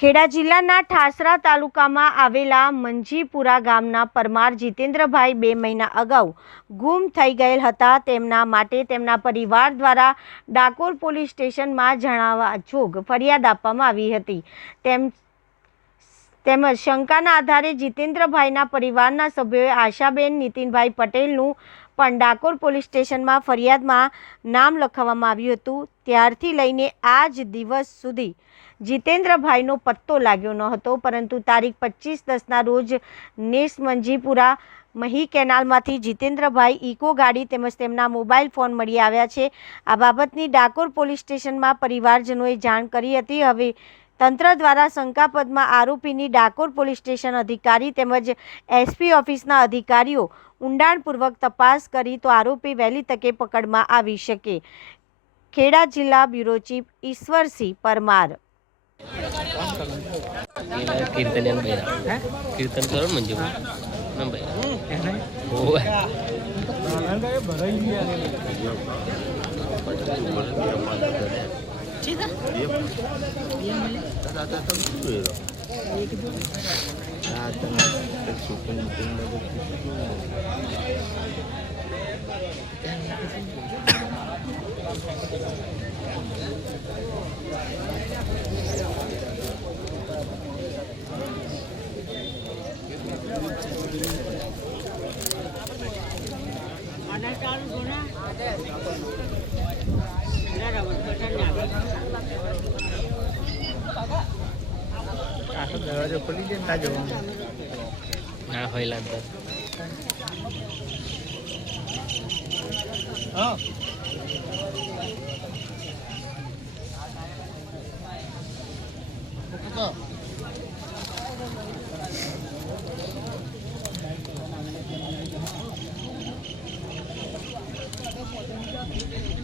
ખેડા જિલ્લાના ઠાસરા તાલુકામાં આવેલા મંજીપુરા ગામના પરમાર જીતેન્દ્રભાઈ બે મહિના અગાઉ ગુમ થઈ ગયેલ હતા. તેમના માટે તેમના પરિવાર દ્વારા ડાકોર પોલીસ સ્ટેશનમાં જણાવવા જોગ ફરિયાદ આપવામાં આવી હતી. તેમ તેમજ શંકાના આધારે જીતેન્દ્રભાઈના પરિવારના સભ્યોએ આશાબેન નીતિનભાઈ પટેલનું પણ ડાકોર પોલીસ સ્ટેશનમાં ફરિયાદમાં નામ લખાવવામાં આવ્યું હતું. ત્યારથી લઈને આજ દિવસ સુધી જીતેન્દ્રભાઈનો પત્તો લાગ્યો ન હતો, પરંતુ તારીખ પચીસ દસના રોજ નેસ મંજીપુરા મહી કેનાલમાંથી જીતેન્દ્રભાઈ ઇકો ગાડી તેમજ તેમના મોબાઈલ ફોન મળી આવ્યા છે. આ બાબતની ડાકોર પોલીસ સ્ટેશનમાં પરિવારજનોએ જાણ કરી હતી. હવે તંત્ર દ્વારા શંકાપદમાં આરોપીની ડાકોર પોલીસ સ્ટેશન અધિકારી તેમજ એસપી ઓફિસના અધિકારીઓ ઊંડાણપૂર્વક તપાસ કરી તો આરોપી વહેલી તકે પકડમાં આવી શકે. ખેડા જિલ્લા bureau chief Ishwarsinh Parmar kirtan yang bayar. Kirtan kalau menjual. Nambah. આખો દરવાજો ખોલી દે ના જોવાનું ના હોય લાગતા હા